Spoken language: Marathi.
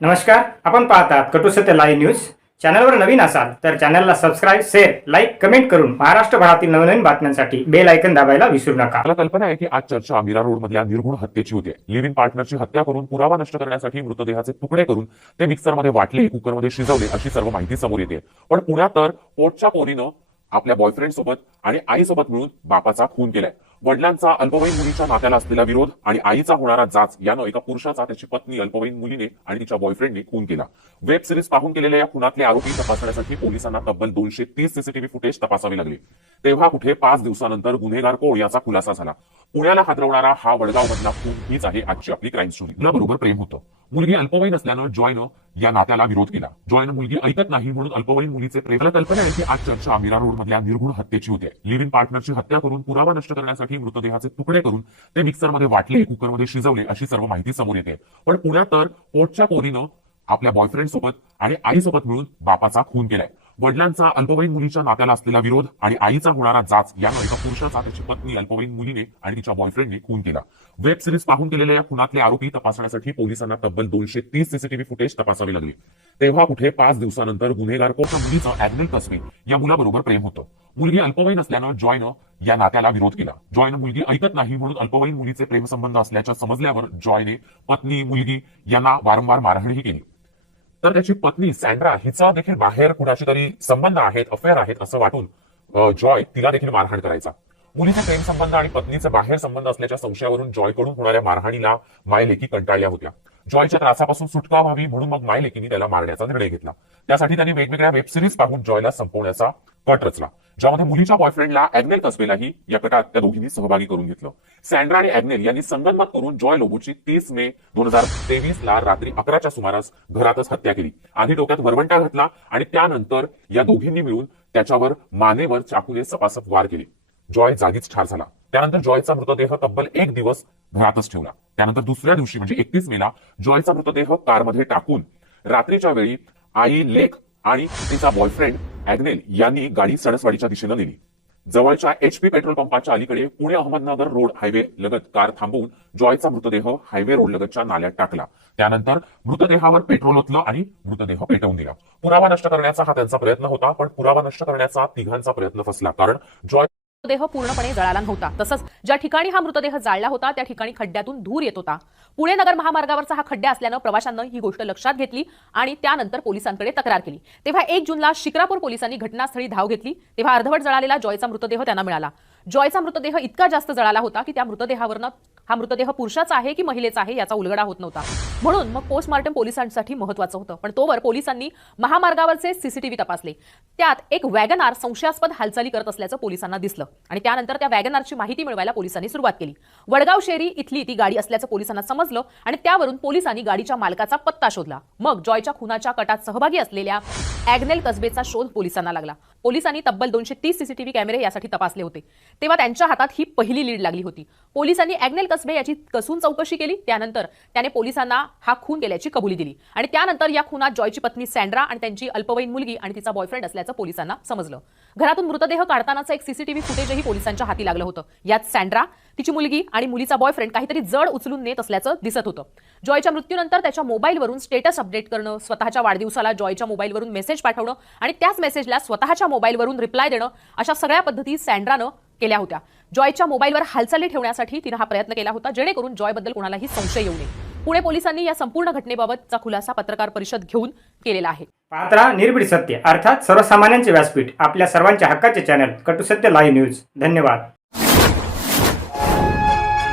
नमस्कार आपण पाहतात कटू सत्य लाईव्ह न्यूज चॅनलवर नवीन असाल तर चॅनलला सबस्क्राईब शेअर लाईक कमेंट करून महाराष्ट्रभरातील नवनवीन बातम्यांसाठी बेल ऐकन दाबायला विसरू नका. मला कल्पना आहे की आज चर्चा मीरा रोड मधल्या निर्गुण हत्येची होती. लिव्ह इन पार्टनरची हत्या करून पुरावा नष्ट करण्यासाठी मृतदेहाचे तुकडे करून ते मिक्सरमध्ये वाटले कुकरमध्ये शिजवले अशी सर्व माहिती समोर येते. पण पुण्यात तर पोटच्या पोरीनं आपल्या बॉयफ्रेंड सोबत आणि आईसोबत मिळून बापाचा खून केलाय. वडिलांचा अल्पवयीन मुलीच्या नात्याला असलेला विरोध आणि आईचा होणारा जाच यानं एका पुरुषाचा त्याची पत्नी अल्पवयीन मुलीने आणि तिच्या बॉयफ्रेंडने खून केला. वेब सिरीज पाहून केलेल्या या खुनातले आरोपी तपासण्यासाठी पोलिसांना तब्बल दोनशे तीस सीसीटीव्ही फुटेज तपासावे लागले. तेव्हा कुठे पाच दिवसानंतर गुन्हेगार कोण याचा खुलासा झाला. पुण्याला हादरवणारा हा वडगाव मधला खून हीच आहे आजची आपली क्राईम स्टोरी बरोबर प्रेम होतं? मुलगी अल्पवयीन असल्यानं जॉयनं या नात्याला विरोध केला. जॉयनं मुलगी ऐकत नाही म्हणून अल्पवयीन मुलीचे प्रेम कल्पना आहे की आज चर्चा मीरा रोड मधल्या निर्गुण हत्येची होते. लिव्ह इन पार्टनरची हत्या करून पुरावा नष्ट करण्यासाठी मृतदेहाचे तुकडे करून ते मिक्सरमध्ये वाटले कुकरमध्ये शिजवले अशी सर्व माहिती समोर येते. पण पुण्यात तर पोटच्या पोरीनं आपल्या बॉयफ्रेंड सोबत आणि आईसोबत मिळून बापाचा खून केलाय. वडिलांचा अल्पवयीन मुलीच्या नात्याला असलेला विरोध आणि आईचा होणारा जाच यानं एका पुरुषाचा त्याची पत्नी अल्पवयीन मुलीने आणि तिच्या बॉयफ्रेंडने खून केला. वेब सिरीज पाहून केलेल्या या खुनातले आरोपी तपासण्यासाठी पोलिसांना तब्बल दोनशे तीस सीसीटीव्ही फुटेज तपासावे लागले. तेव्हा कुठे पाच दिवसानंतर गुन्हेगार कोच्या मुलीचं ऍग्नेल कसबे या मुलाबरोबर प्रेम होतं. मुलगी अल्पवयीन असल्यानं जॉयनं या नात्याला विरोध केला. जॉयनं मुलगी ऐकत नाही म्हणून अल्पवयीन मुलीचे प्रेमसंबंध असल्याच्या समजल्यावर जॉयने पत्नी मुलगी यांना वारंवार मारहाणही केली. तर त्याची पत्नी सँड्रा हिचा देखील बाहेर कुणाशी तरी संबंध आहेत अफेअर आहेत असं वाटून जॉय तिला देखील मारहाण करायचा. मुलीचे प्रेम संबंध आणि पत्नीचे बाहेर संबंध असल्याच्या संशयावरून जॉयकडून होणाऱ्या मारहाणीला मायलेकी कंटाळल्या होत्या. जॉयच्या त्रासापासून सुटका व्हावी म्हणून मग मायलेकीने त्याला मारण्याचा निर्णय घेतला. त्यासाठी त्यांनी वेगवेगळ्या वेबसिरीज पाहून जॉयला संपवण्याचा कट रचला. ज्यामध्ये मुलीच्या बॉयफ्रेंडला अॅग्नेल कसबेलाही या कटात त्या दोघींनी सहभागी करून घेतलं. सँड्रा आणि अॅग्नेल यांनी संगनमत करून जॉय लोबोची तीस मे दोन हजार तेवीस ला रात्री अकराच्या सुमारास घरातच हत्या केली. आधी डोक्यात वरवंटा घातला आणि त्यानंतर या दोघींनी मिळून त्याच्यावर मानेवर चाकूने सपासप वार केले. जॉय जागीच ठार झाला. त्यानंतर जॉयचा मृतदेह तब्बल एक दिवस घरातच ठेवला. त्यानंतर दुसऱ्या दिवशी म्हणजे एकतीस मेला जॉयचा मृतदेह कारमध्ये टाकून रात्रीच्या वेळी आई लेख आणि तिचा बॉयफ्रेंड अॅग्नेल यांनी गाडी सणसवाडीच्या दिशेनं नेली. जवळच्या एचपी पेट्रोल पंपाच्या अलीकडे पुणे अहमदनगर रोड हायवे लगत कार थांबवून जॉयचा मृतदेह हायवे रोड लगतच्या नाल्यात टाकला. त्यानंतर मृतदेहावर पेट्रोल ओतलं आणि मृतदेह पेटवून दिला. पुरावा नष्ट करण्याचा हा त्यांचा प्रयत्न होता पण पुरावा नष्ट करण्याचा तिघांचा प्रयत्न फसला कारण जॉय मृतदेह पूर्णपणे जळाला नव्हता. तसंच ज्या ठिकाणी हा मृतदेह जाळला होता त्या ठिकाणी खड्ड्यातून धूर येत होता. पुणे नगर महामार्गावरचा हा खड्डा असल्यानं प्रवाशांनं ही गोष्ट लक्षात घेतली आणि त्यानंतर पोलिसांकडे तक्रार केली. तेव्हा एक जूनला शिक्रापूर पोलिसांनी घटनास्थळी धाव घेतली. तेव्हा अर्धवट जळालेला जॉयचा मृतदेह त्यांना मिळाला. जॉयचा मृतदेह इतका जास्त जळाला होता की त्या मृतदेहावरनं हा मृतदेह पुरुषाचा आहे की महिलेचा आहे याचा उलगडा होत नव्हता. म्हणून मग पोस्टमार्टम पोलिसांसाठी महत्वाचं होतं. पण तोवर पोलिसांनी महामार्गावरचे सीसीटीव्ही तपासले. त्यात एक वॅगनार संशयास्पद हालचाली करत असल्याचं पोलिसांना दिसलं आणि त्यानंतर त्या वॅगनारची माहिती मिळवायला पोलिसांनी सुरुवात केली. वडगाव शेरी इथली ती गाडी असल्याचं पोलिसांना समजलं आणि त्यावरून पोलिसांनी गाडीच्या मालकाचा पत्ता शोधला. मग जॉयच्या खुनाच्या कटात सहभागी असलेल्या ॲग्नेल कसबेचा शोध पोलिसांना लागला. पोलिसांनी तब्बल दोनशे तीस सीसीटीव्ही कॅमेरे यासाठी तपासले होते. तेव्हा त्यांच्या हातात ही पहिली लीड लागली होती. पोलिसांनी अॅग्नेल कसबे याची कसून चौकशी केली त्यानंतर त्याने पोलिसांना हा खून केल्याची कबुली दिली. आणि त्यानंतर या खुनात जॉयची पत्नी सँड्रा आणि त्यांची अल्पवयीन मुलगी आणि तिचा बॉयफ्रेंड असल्याचं पोलिसांना समजलं. घरातून मृतदेह काढतानाचं एक सीसीटीव्ही फुटेजही पोलिसांच्या हाती लागलं होतं. यात सँड्रा तिची मुलगी आणि मुलीचा बॉयफ्रेंड काहीतरी जड उचलून नेत असल्याचं दिसत होतं. जॉयच्या मृत्यूनंतर त्याच्या मोबाईलवरून स्टेटस अपडेट करणं स्वतःच्या वाढदिवसाला जॉयच्या मोबाईलवरून मेसेज पाठवणं आणि त्याच मेसेजला स्वतःच्या मोबाईलवरून रिप्लाय देणं अशा सगळ्या पद्धती सँड्रानं केल्या होत्या. जॉयच्या मोबाईलवर हालचाली ठेवण्यासाठी तिनं हा प्रयत्न केला होता जेणेकरून जॉयबद्दल कोणालाही संशय येऊ नये. पुणे पोलिसांनी या संपूर्ण घटनेबाबतचा खुलासा पत्रकार परिषद घेऊन केलेला आहे. पात्रा निर्भीड सत्य अर्थात सर्वसामान्यांचे व्यासपीठ आपल्या सर्वांच्या हक्काचे चॅनल कटुसत्य लाईव्ह न्यूज धन्यवाद.